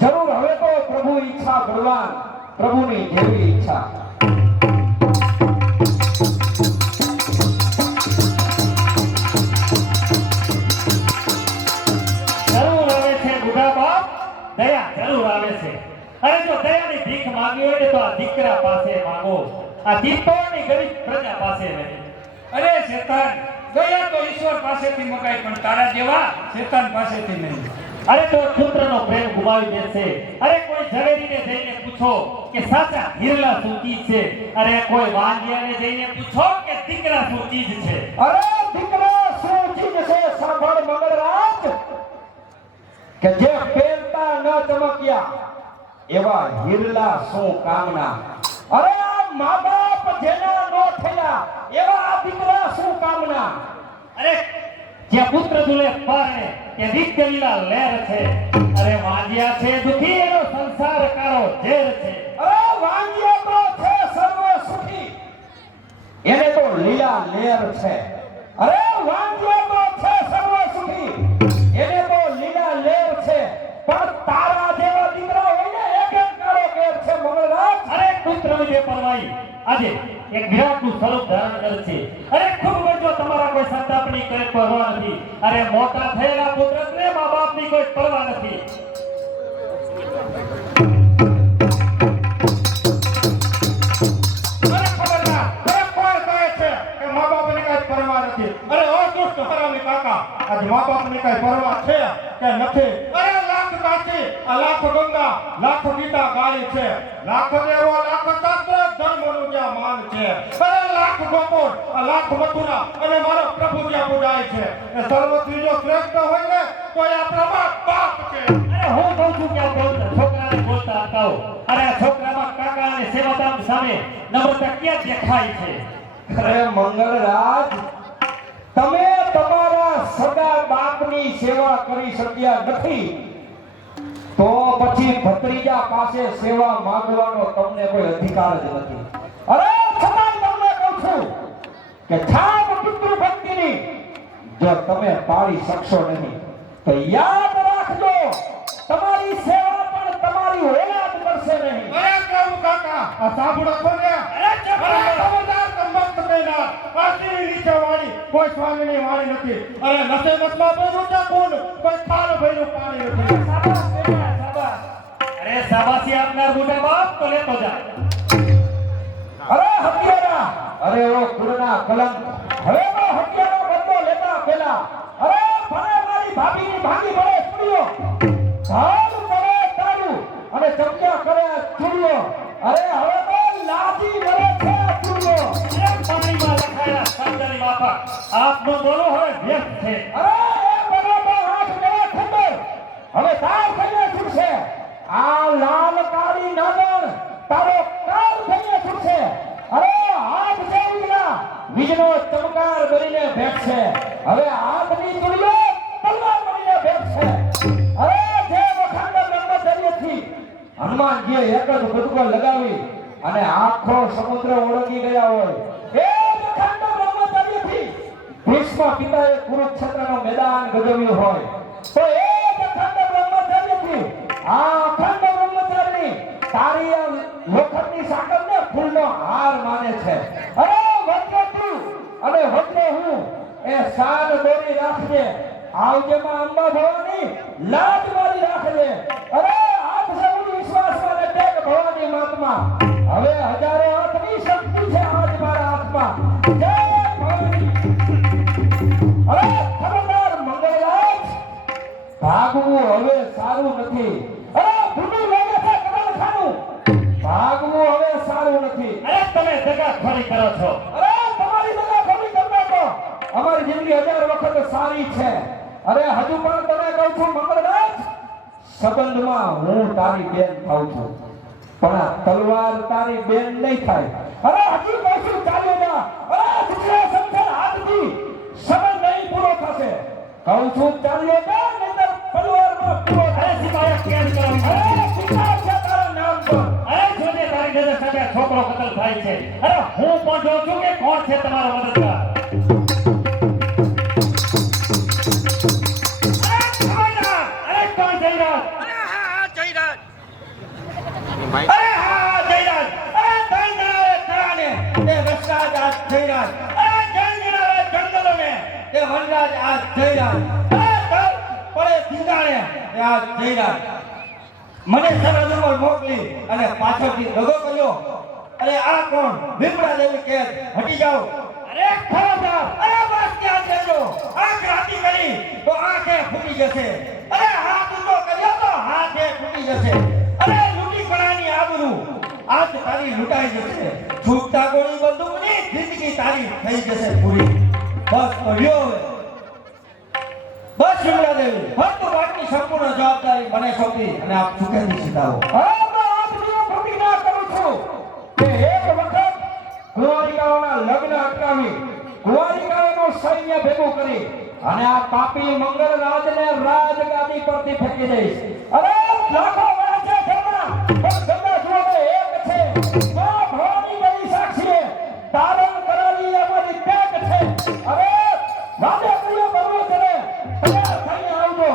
જરૂર હવે તો પ્રભુ ઈચ્છા બળવાન, પ્રભુની જેવી ઈચ્છા. દયા જરૂર આવે છે. અરે જો દયાની ભીખ માંગી હોય ને તો આ દીકરા પાસે માંગો, આ ચિત્તોડની ગરીબ પ્રજા પાસે નહીં. અરે શેતાન, દયા તો ઈશ્વર પાસેથી મગાય, પણ તારા જેવા શેતાન પાસેથી નહીં. અરે તો પુત્રનો પ્રેમ ગુમાવી દેશે. અરે કોઈ ઝવેરીને જઈને પૂછો કે સાચા હિરલા શું ચીજ છે. અરે કોઈ વાંજિયાને જઈને પૂછો કે દીકરા શું ચીજ છે. અરે દીકરા શું ચીજ છે સાંભળ મંગળરાજ, કે જે પહેરતા ન ચમક્યા એવા હિરલા શું કામના. અરે મા બાપ જેના નો થયા એવા દીકરા શું કામના. અરે જે પુત્ર તુલે પારણે કે વિદ્યલીલા લહેર છે. અરે વાંજિયા છે દુખી, એનો સંસાર કાળો ઝેર છે. અરે વાંજિયા તો છે સર્વ સુખી, એને તો લીલા લહેર છે. અરે વાંજિયા તો છે સર્વ સુખી, એને તો લીલા લહેર છે. પણ તારા જેવા દીકરા હોય ને એક એક કાળો કેર છે મંગળરાજ. અરે પુત્ર વિજય પરવાઈ આજે એક વિરાટનું સ્વરૂપ ધારણ કરે છે. અરે ખૂબ ગણજો તમારા કોઈ સંતાપની કોઈ પરવા નથી. અરે મોટા થયેલા પુત્રને મા બાપની કોઈ પરવા નથી. અરે ખબરદાર, અરે કોણ કહે છે કે મા બાપની કઈ પરવા નથી. અરે ઓ દુષ્ટ હરામી કાકા, આજ મા બાપની કઈ પરવા છે કે નથી? અરે લાખ કાશી, આ લાખ ગંગા, લાખ ગીતા ગાળી છે. લાખ દેવો, લાખ શાસ્ત્ર, ધર્મનું જ્યાં માન છે. અરે લાખ ગોકુળ, આ લાખ મથુરા અને મારો પ્રભુ જ્યાં પૂજાય છે. એ સર્વથી જો શ્રેષ્ઠ હોય ને તો એ આપણા બાપ છે. અરે હું કહું છું કે આ છોકરાને બોલતા અટકાવો. અરે આ છોકરામાં કાકા અને સેવાદામ સામે નમ્રતા ક્યાં દેખાય છે? અરે મંગળરાજ, તમે તમારા સગા બાપની સેવા કરી શક્યા નથી તો પછી ભત્રીજા પાસે સેવા માંગવાનો તમને કોઈ અધિકાર જ નથી. અરે છતાં તમને કહું છું કે છાપ પિતૃ ભક્તિની જો તમે પાળી શકશો નહીં તો યાદ રાખજો તમારી સેવા પણ તમારી ઓલાદ કરશે નહીં. અરે પ્રભુ કાકા, અરે નસે નસમાં ભર્યું છે કોણ કોઈ ખાર ભર્યું પાણી નથી શાબાશ બેટા શાબાશ. અરે શાબાશી આપનાર મોટા બાપ તો લેતો જા. અરે હત્યારા, અરે ઓ કુળના કલંક, હવે તો હત્યાનો બદલો લેતા પેલા અરે ભલે મારી ભાભીની ભાગી ભલે સુડ્યો, ધાડ પડે તારું અને ચમક્યા કરે ચૂડ્યો, અરે હવે તો લાજી કરે છે ચૂડ્યો. અરે પાણીમાં લખાયેલા શબ્દની માફક આપનો બોલો હવે વ્યર્થ છે. અરે એ બનો તો આંખ જરા ખબર, હવે તાર થઈને છૂટશે આ લાલ કાળી નાગણ, તારો કાળ થઈને છૂટશે. અરે હાથ જેવીના વીજનો ચમકાર બનીને બેઠશે, હવે હાથની ચૂડીઓ તલવાર બનીને બેઠશે. અરે જે વખંડ બ્રહ્મચર્યથી હનુમાનજીએ એક જ કૂદકો લગાવી અને આખો સમુદ્ર ઓળંગી ગયા હોય, એ વખંડ બ્રહ્મચર્યથી ભીષ્મ પિતાએ કુરુક્ષેત્રનું મેદાન ગજવ્યું હોય, તો એ વખંડ બ્રહ્મચર્યથી આ અખંડ બ્રહ્મચારી તારી આ લોખંડની સાંકળને ફૂલનો હાર માને છે. અરે વચ્ચે તું અને વચ્ચે હું, એ સાદ દોરી રાખજે, આવજે માં અંબા ભવાની લાજ મારી રાખજે. અરે આપ સૌ વિશ્વાસમાં ને ટેક ભવાની માતમાં, હવે હજારો હાથની શક્તિ છે આજ મારા હાથમાં. જય ભવાની. અરે ખબરદાર મંગળરાજ, ભાગવું હવે સારું નથી. અરે ભૂલું લાગે છે કમલખાનું, ભાગવું હવે સારું નથી. અરે તમે જગા ખોરી કરો છો. અરે તમારી બધા ખોરી કરતા તો અમારી જિંદગી 1000 વખત સારી છે. અરે હજુ પણ તને કહું છું મંગળરાજ, સંબંધમાં હું તારી બેન થાઉં છું, પણ આ તલવાર તારી બેન નહીં થાય. અરે હજી કહું છું ચાલ્યો જા. અરે દુસરા સંસાર હાથથી સંબંધ નહીં પૂરો થશે. કહું છું ચાલ્યો જા, નહીંતર તલવારમાં પૂરો અરે થાય. સિપાહીઓ કેમ કરો છો? અરે પિતા છે તારા નામ પર. અરે જોજે તારી નજર સામે છોકરો કતલ થાય છે. અરે હું પણ જોઉં છું કે કોણ છે તમારો મદદગાર. અરે ખબરદાર! અરે કોણ જયરાજ? અરે હા જયરાજ. અરે હા જયરાજ, અરે ત્રણ જણાએ ખરાને તે વસરાજ આજ જયરાજ, અરે ત્રણ જણાએ જંગલોને તે વનરાજ આજ જયરાજ, અરે તર પડે ધીંગાણે તે આજ જયરાજ. મને સરહદ મોકલી અને પાછળથી દગો કર્યો. અરે આ કોણ? વિપડા દેવી કેદ, હટી જાઓ. અરે ખબરદાર, અરે બસ ત્યાં જજો, આંખ હાથી કરી તો આંખે ફૂટી જશે. અરે હાથ ઊંચો કર્યો તો હાથે ફૂટી જશે. અરે લૂંટી કણાની આબરૂ આજ તારી લૂંટાઈ જશે. છૂટતા ગોળી બંદૂકની જિંદગી તારી થઈ જશે પૂરી. બસ તો લ્યો હવે. બસ વિમલા દેવી, ફક્ત બાકી સંપૂર્ણ જવાબદારી મને સોંપી અને આપ સુખેથી સીધાઓ. આપની પ્રતિજ્ઞા કરું છું કે એક વખત કુંવારિકાઓના લગ્ન અટકાવી કુંવારિકાઓનું સૈન્ય ભેગું કરી અને આ પાપી મંગળરાજને રાજગાદી પરથી ફેંકી દઈશ. અરે લાખો વર્ષ છે ઘરમાં, પણ ગંગા જુઓ તો એક છે. માં ભવાની ગઈ સાક્ષીએ ધારણ કરેલી અમારી પેટ છે. અરે વાદે પ્રિય બનવો કરે તૈયાર થઈને આવજો.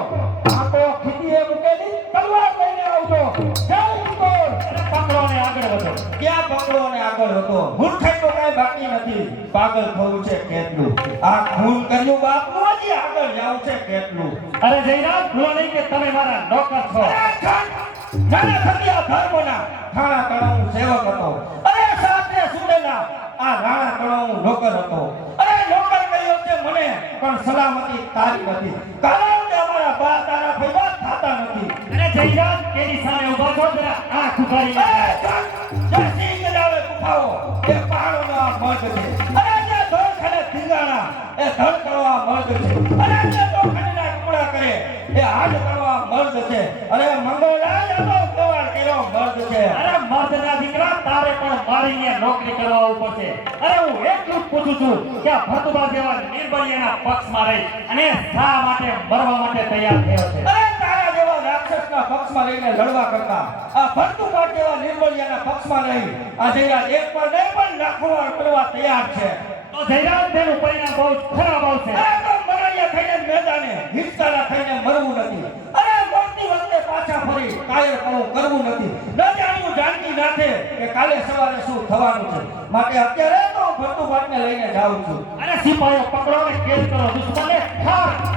આ તો ખીતીએ મૂકેલી તલવાર લઈને આવજો. જય કિશોર. પકડો અને આગળ વધો. ક્યાં પકડો અને આગળ હતો? મૂર્ખાઈ તો કાંઈ બાકી નથી. પાગલ થવું છે કેટલું, આ ખૂન કર્યું બાપનું હજી આગળ જાવું છે કેટલું. અરે જયરાજ, ભૂલો નહીં કે તમે મારા નોકર છો. નાના ખતિયા ધર્મોના થાણા તળાવનો સેવક હતો. અરે સાથે સુરેલા આ રાણા તળાવનો નોકર હતો. અરે નોકર કર્યો તે મને, પણ સલામતી તારી નથી. કારણ કે અમારા બા તારા ભેગા થતા નથી. અરે જયરાજ, તેની સામે ઊભા છો, જરા આંખ ઉઘાડીને અરે જે સિંહ જાવે કુફાઓ એ પહાડોના મર્દ છે. અરે જે ધડ ખડે ધીંગાણા એ ધડ કરવા મર્દ છે. અરે જે લોખંડના ટુકડા કરે એ હાડ કરવા મર્દ છે. અરે મંગળરાજ આ તો સવાર કર્યો મર્દ છે. અરે મર્દના દીકરા, તારે પણ મારીને નોકરી કરવા ઉપર છે. અરે હું એટલું જ પૂછું છું કે આ ભરતુભા જેવા નિર્બળિયાના પક્ષમાં રહી અને શા માટે મરવા માટે તૈયાર થયો છે? અરે તારા જેવા રાક્ષસના પક્ષમાં રહીને લડવા કરતા આ ભરતુભા જેવા નિર્બળિયાના પક્ષમાં રહી આ જયરાજ એક પર નહીં પણ લાખો વાર કરવા તૈયાર છે. તો જયરાજ, તેનું પરિણામ બહુ જ ખરાબ આવશે. અરે તો મરણિયા થઈને મેદાને હિંસાના થઈને મરવું નથી. અરે મરતી વખતે પાછા ફરી કાયરપણું કરવું નથી. ન જાણ્યું જાણકી નાથે કે કાલે સવારે શું થવાનું છે. માટે અત્યારે તો ભરતુભાઈને લઈને જાઉં છું. અરે સિપાહીઓ પકડો ને કેદ કરો દુશ્મનને ઠાર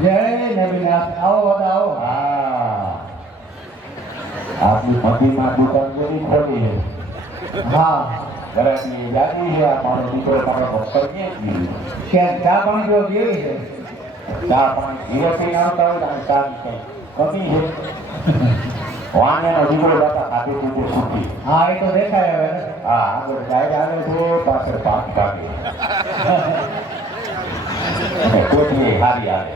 જય નબીનાથ આવો આવો આપની મધીમાં દુકાન પૂરી ખોલી હા ઘરની યાદી છે આ મારો દીકરો તમે ભક્કર ક્યાં ક્યાં ચા પાણી જો કેવી છે ચા પાણી ધીરેથી આવતા હોય ને ચા કમી છે વાણિયાનો દીકરો દાતા ખાધી પીધી સુખી હા એ તો દેખાય હવે હા આગળ ગાય આવે છે પાછળ પાક ભાગે અને કોથળી હારી આવે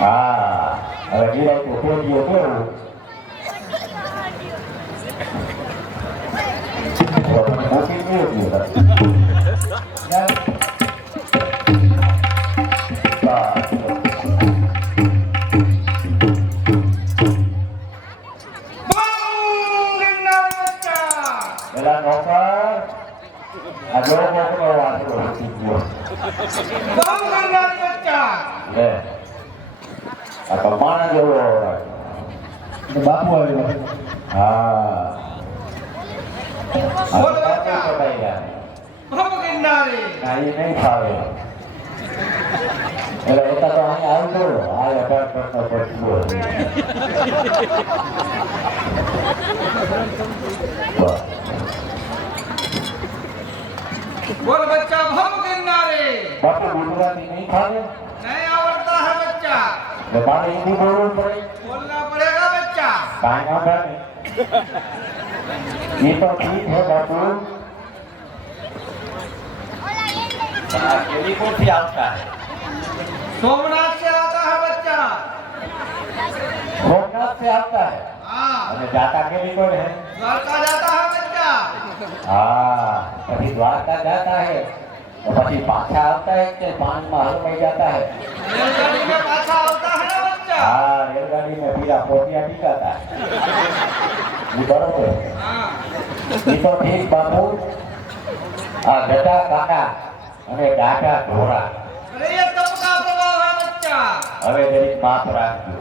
હા હવે ગિરાય તો ફેરીઓ કેવું મોટી કેવું પેલા નોકર આ જો મોકલો વાંચો લે આ તો માણસ જેવો બાપુ આવ્યો હા બોલો બચ્ચા. બાપુ ગિરનારી નહીં ફાવે એટલે એ તો અહીં આવજો આ અઢાર પ્રશ્ન પડશું बोल बच्चा हम गिरनारे બાપુ ગુજરાતી નહીં ફાવે नहीं आवड़ता है बच्चा એટલે મારે હિન્દી બોલવું પડે बोलना पड़ेगा बच्चा કાંઈ વાંધો નહીં ये तो ठीक है बापू टेलीफोन से आता है सोमनाथ से आता है बच्चा सोमनाथ से आता है हाँ અને જાતા टेलीफोन है द्वारका जाता है बच्चा हाँ कभी द्वारका जाता है तो પછી પાછા આવતા है કે પાણીમાં હલવાઈ जाता है रेलगाड़ी में पाछा होता है ना बच्चा हाँ रेलगाड़ी में पीला पोतिया टिकाता है ये बरोबर हाँ ये तो ठीक बापू आ गधा काका અને ડાઢા ઢોરા अरे ये तप का प्रभाव है बच्चा હવે જરીક માફ રાખજો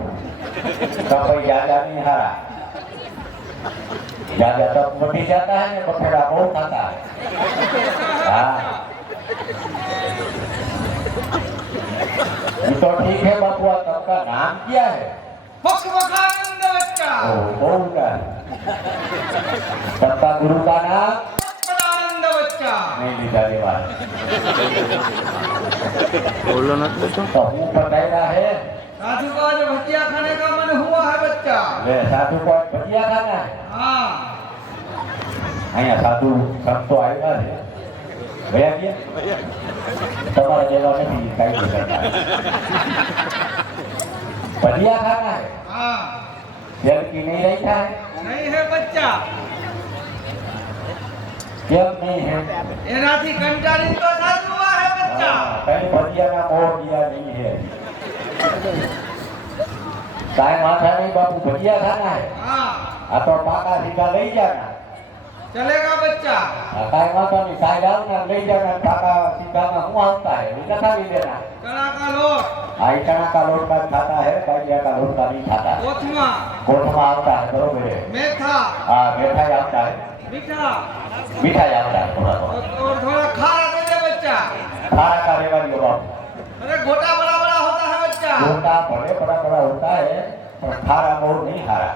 કપાઈ જાજા નહીં હારા ज्यादा तप बढ़ी जाता है ना बखेड़ा बहुत खाता है हाँ ये तो ठीक है बापू तब का नाम क्या है पक्वकानंद बच्चा बहुत का तब का गुरु का नाम पक्वकानंद बच्चा नहीं लीधा देवा बोलो ना तो हूँ बताया है साधु का जो भजिया खाने का मन हुआ है बच्चा ले साधु को भजिया खाना है हाँ અહીંયા સાધુ સંતો આવ્યા છે ગયા ગયા તમારા જેવા નથી કાંઈ નહીં કરતા ભજીયા ખાના है हाँ जल की नहीं रहता है नहीं है बच्चा केम नहीं है एनाथी कंटाली तो साधु हुआ है बच्चा कहीं भजिया का मोह दिया नहीं है काय माथा नहीं बापू, भजिया खाना है। हाँ हाँ तो पाका सीधा ले जाना। चलेगा बच्चा। काय माथा नहीं, काय लाओ ना ले जाना, पाका सीधा में हुआ होता है, ये कथा भी देना। चना का लोट, आई चना का लोट का खाता है, बाजिया का लोट का नहीं खाता। कोथमा, कोथमा आता है, बरोबर है। मेथा, हाँ मीठा आता है, मीठा मीठा आता है थोड़ा थोड़ा। और थोड़ा खारा दे दे बच्चा। खारा का रेवा दियो बापू। अरे घोटा बड़ा बड़ा होता है बच्चा। गोटा भले बड़ा बड़ा होता है, पर खारा बहुत नहीं खारा।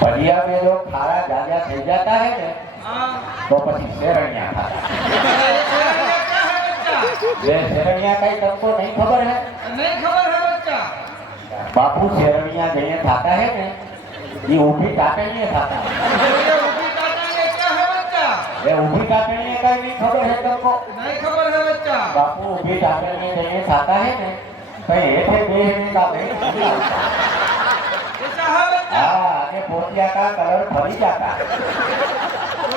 भजिया में जो खारा ज्यादा થઈ जाता है ने, हाँ तो પછી શેરણિયા खाता। शेरनिया क्या है बच्चा? ये શેરણિયા कई तुमको नहीं खबर है? नहीं खबर है बच्चा। बापू શેરણિયા जैसे खाता है ने, ये ऊभी काटणिया खाता। ये ऊपरी काटेंगे क्या है बच्चा? ये ऊभी काटणिया कई नहीं खबर है तुमको? नहीं खबर है बच्चा। बापू ऊभी काटणिया जैसे खाता है ने, कहीं हेठे बेहने का नहीं खाता। ऐसा है बच्चा। हाँ, आगे पोतिया का कलर फरी जाता है।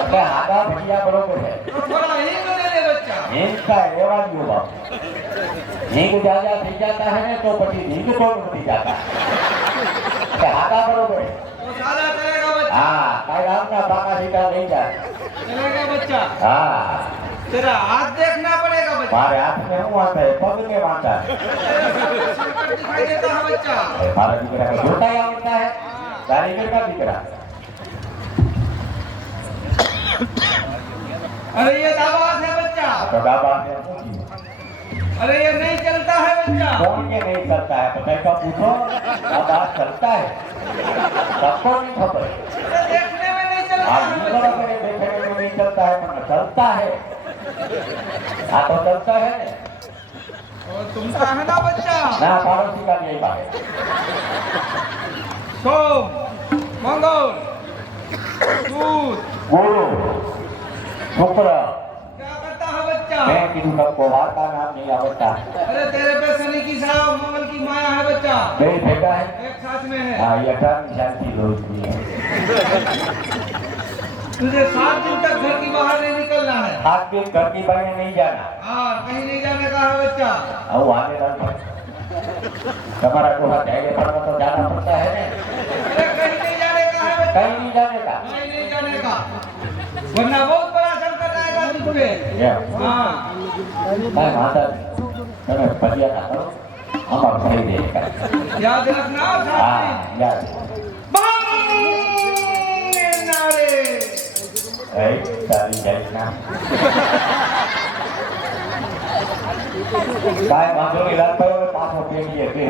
એટલે આગા ભજીયા બરોબર है। तो थोड़ा हींग दे दे बच्चा। हींग का एवा दियो बापू। हींग ज्यादा થઈ जाता है ने, तो પછી हींग तो नहीं जाता। એટલે આગા બરોબર है। तो सादा चलेगा बच्चा। हाँ, काय राम ना पाका सीधा नहीं जा। चलेगा बच्चा। हाँ, तेरा हाथ देखना पड़ेगा बच्चा। मारे हाथ में हूँ आता है, पग में आता है। संकट दिखाई देता है बच्चा। मारा दीकरा का जोता ही आवड़ता है, कारीगर का दीकरा। अरे ये दावा है बच्चा। तो डाबा से पूछिए। अरे ये नहीं चलता है बच्चा। कौन के नहीं चलता है, पता का पूछो। डाबा चलता है, सबको नहीं खबर। अरे देखने में नहीं चलता हाँ, है यूं बच्चा। बड़े देखने में नहीं चलता है, पर चलता है। हाँ तो चलता है ने। और तुम का है ना बच्चा। ना पड़ोसी का नहीं बात है। सोम, मंगल, दूध। गुरु, शुक्र, क्या करता है बच्चा? मैं किसी का कोहार का नाम नहीं आवड़ता। अरे तेरे पे शनि की साया और मंगल की माया है बच्चा। मेरी बेटा है। एक साथ में है। हाँ, ये 18 साल की रोज है। तुझे 7 दिन तक घर की बाहर नहीं निकलना है। हाथ के घर की बाहर नहीं जाना। हाँ कहीं नहीं जाने का है बच्चा। अब आने लग तुम्हारा को जाएगा पड़ना तो जाना पड़ता है ने। अरे कहीं नहीं जाने का है बच्चा। कहीं नहीं जाने का। कहीं नहीं जाने का, वरना बहुत बड़ा संकट आएगा तुझ पे। ये हाँ काय माता તમે ભજીયા ના કરો, અમાર ભાઈ દે का। याद रखना साथ हाँ, याद। में नारे। ए सारी जाई ना। काय मांगो ની લાલ પાયો પાછો પેડીએ કે।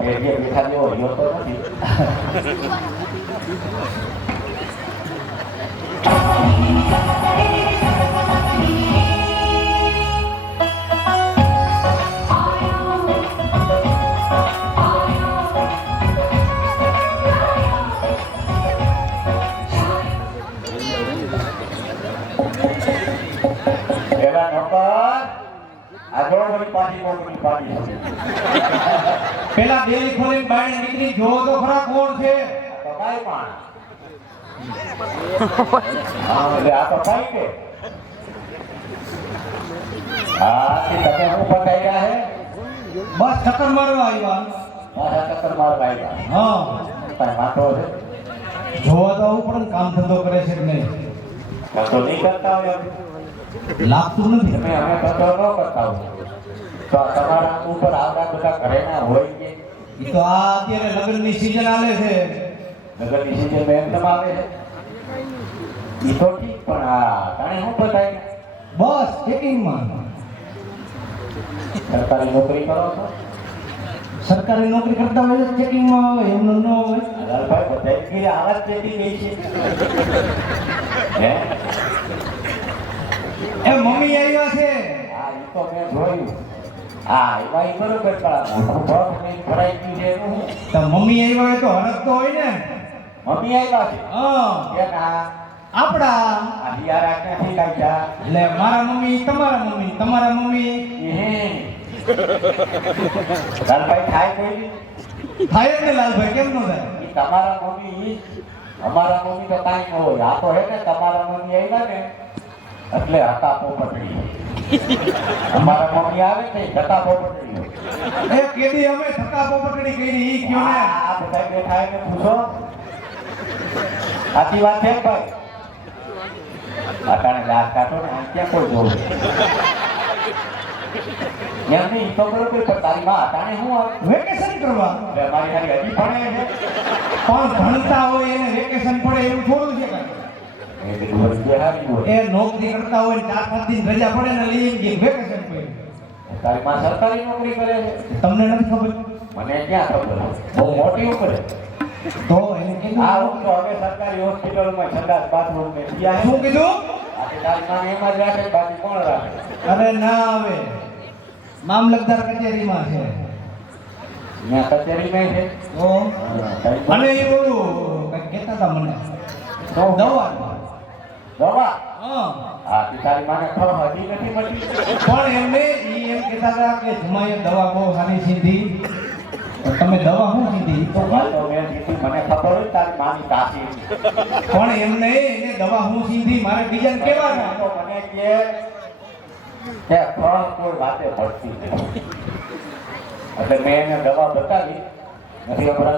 પેડીએ બેઠા જેવો યો તો નથી। પેલા નોકર આગળ વળી પાછી કોકની પાડી છે। પેલા ડેરી ખોલીને બાયણે નીકળી જોવો તો ખરા કોણ છે? તો કાઈ પણ હા એટલે આ તો કાઈ કે હા કે તમે હું પટાઈ રહ્યા હે? બસ ચક્કર મારવા આવ્યા. મારા ચક્કર મારવા આવ્યા। હા કાઈ વાંધો છે? જોવા તો આવું પડે ને, કામ ધંધો કરે છે કે નહીં વાંધો નહીં કરતા હોય અમે? લાગતું નથી. અમે ધંધો ન કરતા હોય તો આ તમારા ઉપર આવડા બધા ઘરેના હોય કે ઈ તો આ અત્યારે લગ્નની સીઝન આલે છે. નગરની સીઝનમાં એમ તેમ આવે છે ઈ તો ઠીક, પણ આ તાણે શું બતાય? બસ ચેકિંગમાં. સરકારી નોકરી કરો છો? સરકારી નોકરી કરતા હોય તો ચેકિંગમાં આવે, એમનું ન હોય. લાલભાઈ બધાય ઘરે આવા જ ચેકિંગ ગઈ છે હે? એ મમ્મી આવ્યા છે. હા ઈ તો મેં જોયું। હા એમાં ઈ બરોબર, પણ આ મોટું પગ નહીં ભરાઈ ગયું છે એનું શું? તો મમ્મી આવ્યા હોય તો હરકતો હોય ને. મમ્મી આવ્યા છે હા કેના? આપડા આ હિયારા ક્યાંથી કાઢ્યા? એટલે મારા મમ્મી, તમારા મમ્મી હે લાલભાઈ થાય કોઈ? થાય જ ને લાલભાઈ, કેમ ન થાય? ઈ તમારા મમ્મી ઈ અમારા મમ્મી તો કાંઈ ન હોય। આ તો હે ને તમારા મમ્મી આવ્યા ને એટલે હતા પોપટડી. અમારા મમ્મી આવે છે હતા પોપટડી. એ કેદી અમે થકા પોપટડી કરી ઈ કયો ને આ બધા બેઠા એને પૂછો. સાચી વાત છે ભાઈ. અટાણે દાંત કાઢો ને આમ ક્યાં કોઈ જોવે. એમ નહીં તો બરોબર પણ તારી માં અટાણે શું આવે? વેકેશન કરવા એટલે મારી ખાલી હજી ભણે છે. પણ ભણતા હોય એને વેકેશન પડે એવું થોડું છે કાંઈ. એ બધું વર્ષ બેહાડી હોય. એ નોકરી કરતા હોય ને 4-5 દિન રજા પડે ને લઈ કે વેકેશન પડે. તારી માં સરકારી નોકરી કરે છે. તમને નથી ખબર મને ક્યાં ખબર? બહુ મોટી ઉંમરે. તો એને કીધું આ વખતે હવે સરકારી હોસ્પિટલમાં સંડાસ બાથરૂમ ને થયા છે. શું કીધું? આથી તારી માને એમ જ રાખે બાકી કોણ રાખે? અરે ના આવે મામલતદાર કચેરીમાં છે ત્યાં કચેરીમાં છે. તો તારી અને એ બોલું કંઈક કહેતા હતા મને તો દવા દવા. હા હા તે તારી માને ખબર હજી નથી મળતી. પણ એમને ઈ એમ કહેતા હતા કે જમાઈએ દવા બહુ સારી સીધી તો તમે દવા શું સીધી ઈ તો હા બોલ. તો મેં કીધું મને ખબર હોય તારી માની કાશી. પણ એમને એને દવા શું સીધી મારે બીજાને કહેવાના તો મને કે ફળ કોઈ વાતે પડતી નથી. એટલે મેં એને દવા બતાવી નથી ખબર.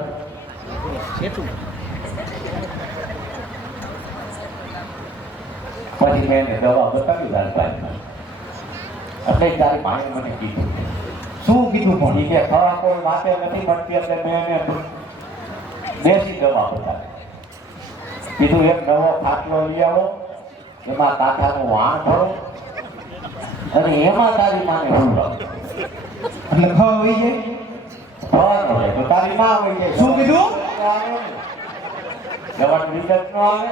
પછી મેં એને દવા બતાવી લાલભાઈ. એટલે તારી માએ મને કીધું શું કીધું પણ ઈ કે ખવા કોઈ વાતે નથી મળતી એટલે મેં એને દેશી દવા બતાવી. કીધું એક નવો ખાટલો લઈ આવો એમાં કાંઠાનું વાણ ભરો અને એમાં તારી માને હુંરાવો. એટલે ખાવા વહી જાય ખવાનું હોય તો તારી માં હોય છે. શું કીધું? દવાનું રિઝલ્ટ ન આવે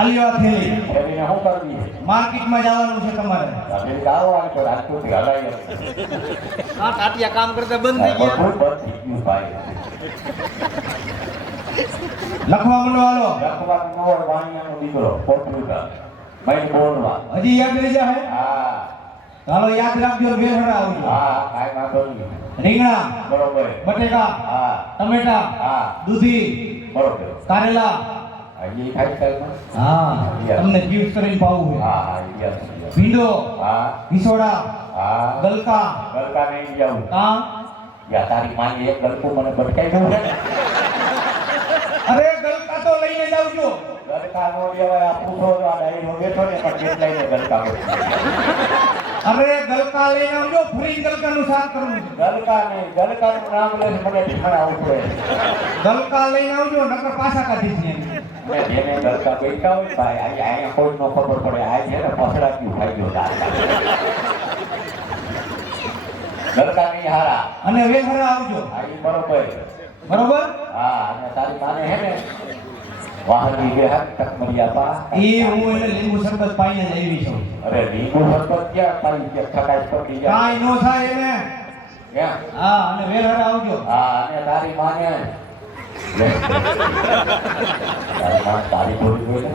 આલિયા થેલી એમને શું કરવી છે? માર્કેટમાં જવાનું છે તમારે અમેરિકા આવો આવે તો રાજકોટથી હલાવી આપે. હા ટાટિયા કામ કરતા બંધ થઈ ગયા બધું બંધ થઈ ગયું ભાઈ. લખવા માંડો હાલો લખવાનું ન હોય વાણિયાનો દીકરો કોમ્પ્યુટર ભાઈ બોલવા. હજી યાદ રહી જાય હા હાલો યાદ રાખજો બેહરા આવજો હા કાંઈ વાંધો નહીં. રીંગણા બરોબર. બટેકા હા ટમેટા હા દૂધી બરોબર. કારેલા હજી ખાઈ કાંઈ હા તમને ગિફ્ટ કરીને પાવું છે હા હા યસ ભીંડો હા વિસોડા હા ગલકા ગલકા નહીં જાઉં. કા યા તારી માની એક ગલકું મને ભટકાઈ ગયું છે. અરે ગલકા તો લઈને જ આવજો ગલકા નો લેવાય. આ પૂછો તો આ ડાયરો બેઠો ને પણ કેટ લઈને ગલકા ભટકાઈ. અરે ગલકા લઈને આવજો ફ્રી ગલકાનું શાક કરવું છે ગલકા નહીં ગલકાનું નામ લે મને ઠીકાણા ઉઠે. ગલકા લઈને આવજો નકર પાછા કાઢી છે મેં જેને ગલકા બેઠા હોય ભાઈ અહીંયા કોઈ નો ખબર પડે આ છે ને પસડા ક્યું ખાઈ ગયો દાદા. ગલકા નહીં હારા. અને વેહરા આવજો આ ઈ બરોબર. બરોબર હા અને તારી માને હે ને વાહનની બેહાર તકમરિયા પા. એ હું એને લીંબુ શરબત પાઈને જ આવી છું અરે લીંબુ સરબત ક્યાં તારી કે ખટાઈ પડી જાય. કાંઈ નો થાય એને ક્યાં? હા અને વેહરા આવજો હા અને તારી માને લે. તારી માં તારી બોલી બોલે